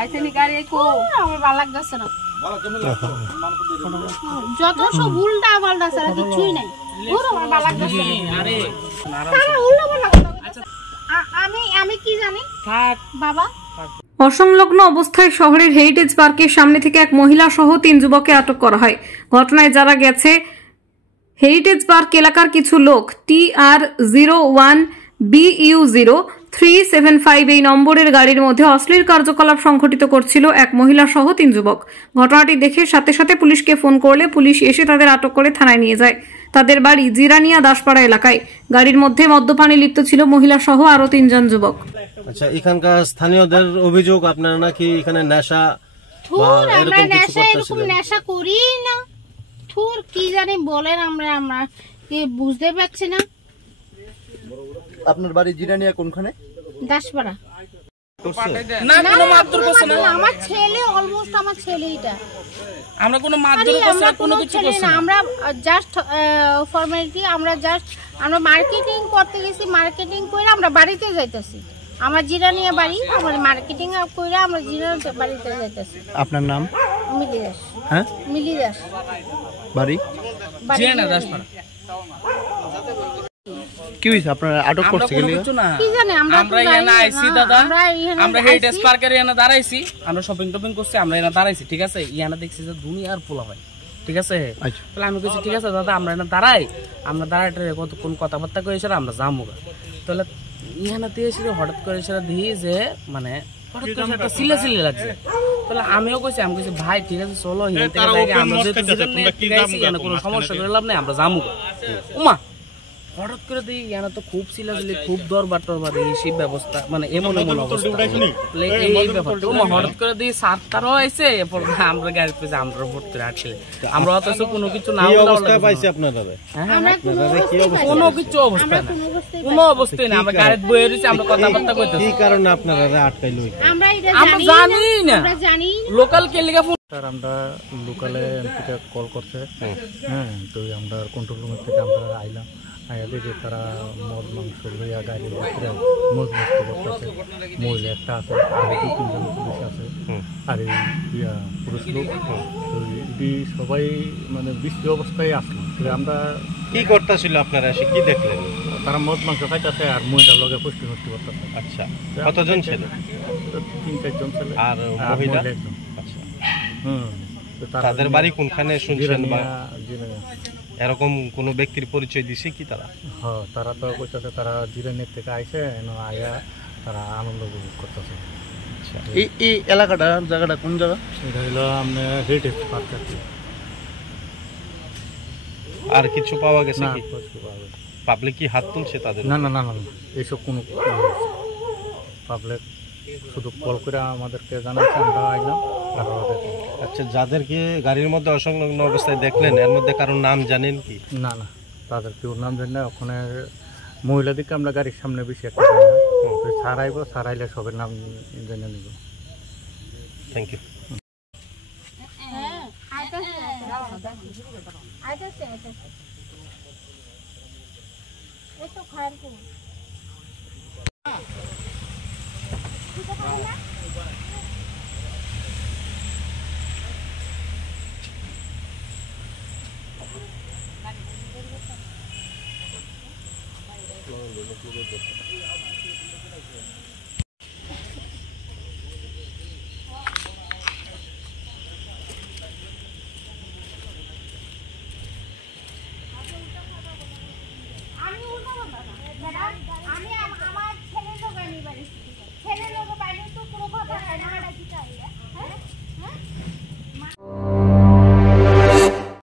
আইতেনি গাড়ি কো আমার ভালো লাগতেছে না যত সব উল্টা পাল্টা ছাড়া কিছুই নাই পুরো আমার ভালো লাগতেছে আরে উল্টা পাল্টা আচ্ছা আমি কি জানি থাক বাবা। অসংলগ্ন অবস্থায় শহরের হেরিটেজ পার্কের সামনে থেকে এক মহিলা সহ 3 যুবককে আটক করা হয়। ঘটনায় যারা গেছে হেরিটেজ পার্ক এলাকার কিছু লোক TR01BU0375 এই নম্বরের গাড়ির মধ্যে অশ্লীল কার্যকলাপ সংঘটিত করছিল এক মহিলা সহ 3 যুবক। ঘটনাটি দেখে সাথে সাথে পুলিশকে ফোন করলে পুলিশ এসে তাদের আটক করে থানায় নিয়ে যায়। তাদের বাড়ি জিরানিয়া দাসপাড়া এলাকায়। গাড়ির মধ্যে মদ্যপানে লিপ্ত ছিল মহিলা সহ আরো 3 জন যুবক। আচ্ছা, এখানকার স্থানীয়দের অভিযোগ আপনারা নাকি এখানে নেশা এরকম নেশা করি না থুর কি জানি বলেন আমরা কি বুঝতে পারছি না। আপনার বাড়ি জিরানিয়া কোনখানে? দাসপাড়া। না কোনো মারধর করছে না আমার ছেলে অলমোস্ট আমার ছেলে এটা আমরা কোনো মারধর করছে না কোনো কিছু করছে না আমরা জাস্ট ফর্মালিটি আমরা মার্কেটিং করতে গেছি মার্কেটিং করে আমরা বাড়িতে যাইতেছি আমার জিরানিয়া বাড়ি আমার মার্কেটিং করে আমরা জিরানিয়া বাড়িতে যাইতেছি। আপনার নাম? মিলি দাস। হ্যাঁ মিলি দাস। বাড়ি জিরানিয়া দাসপাড়া। কি হইছে আপনারা আটক করতে গেলে? কি জানি আমরা এখানে আইছি দাদা আমরা হেরিটেজ পার্কের এখানে দাঁড়াইছি আমরা শপিং টপিং করছি আমরা এখানে দাঁড়াইছি ঠিক আছে ইয়ানা দেখছি যে দুনিয়ার পোলা ভাই ঠিক আছে তাহলে আমি কইছি ঠিক আছে দাদা আমরা এখানে দাঁড়াই আমরা দাঁড়াইতে কতক্ষণ কথাবার্তা কইছি আমরা যাবো তাহলে ইয়ানা দিয়ে এসে হঠাৎ করে এসে দিই যে মানে হঠাৎ করে একটা সিলে লাগছে তাহলে আমিও কইছি আমি কইছি ভাই ঠিক আছে চলো এখান থেকে যাই আমরা যেহেতু কোনো সমস্যা করে লাভ নেই আমরা যাবো উমা হঠাৎ করে দিই ইয়ানা তো খুব সিলাসিলি খুব দরবার টরবার এই সেই ব্যবস্থা মানে এমন অবস্থা এই ব্যাপারটা হঠাৎ করে দিই সাতটারও আইছে এরপর আমরা গাড়ি পেয়েছি আমরা ভর্তি রাখছি আমরা অথচ কোনো কিছু না পাইছি আপনারা কোনো কিছু অবস্থা না কোনো অবস্থাই না আমরা গাড়ি বয়ে রয়েছি আমরা কথাবার্তা কইতেছি কি কারণে আপনারা আটকাইলো আমরা জানি না লোকাল কে লিগা স্যার আমরা লোকালে এমপিটা কল করছে হ্যাঁ তো আমরা কন্ট্রোল রুমের থেকে আমরা আইলাম আয়া দেখি তারা মদ মাংস লইয়া গাড়ির ভিতরে মদ মস্তি করতেছে মহিলা একটা আছে আর 2-3 জন পুলিশ আছে আর এই পুরুষ লোক তো এটি সবাই মানে বৃষ্টি অবস্থায় আসলো আমরা কি করতেছিল আপনারা এসে কি দেখলেন? তারা মদ মাংস খাইতেছে আর মহিলার লগে পুষ্টি নষ্টি করতেছে। আচ্ছা, কতজন ছিল? 3-4 জন ছিল আর মহিলা একজন। আচ্ছা তাদের বাড়ি কোনখানে শুনছেন বা এরকম কোন ব্যক্তির পরিচয় দিছে কি তারা? হ্যাঁ তারা তো কইতাছে তারা জিরানিয়া থেকে আইছে আয়া তারা আনন্দ উপভোগ করতেছে। আচ্ছা এই জায়গাটা কোন জায়গা? এটা হলো আমরা হেরিটেজ পার্ক। আর কিছু পাওয়া গেছে কি? না পাবলিক কি হাত তুলছে তাদের? না না না না এইসব কোনো পাবলিক শুধু কল করে আমাদেরকে জানাচ্ছে আমরা আইলাম। আচ্ছা যাদেরকে গাড়ির মধ্যে অসংলগ্ন অবস্থায় দেখলেন এর মধ্যে কারোর নাম জানেন কি? না না তাদের কেউ নাম জানি না। ওখানে মহিলাদেরকে আমরা গাড়ির সামনে বেশি একটা ছাড়াইব ছাড়াইলে সবের নাম জেনে নিব। Thank you.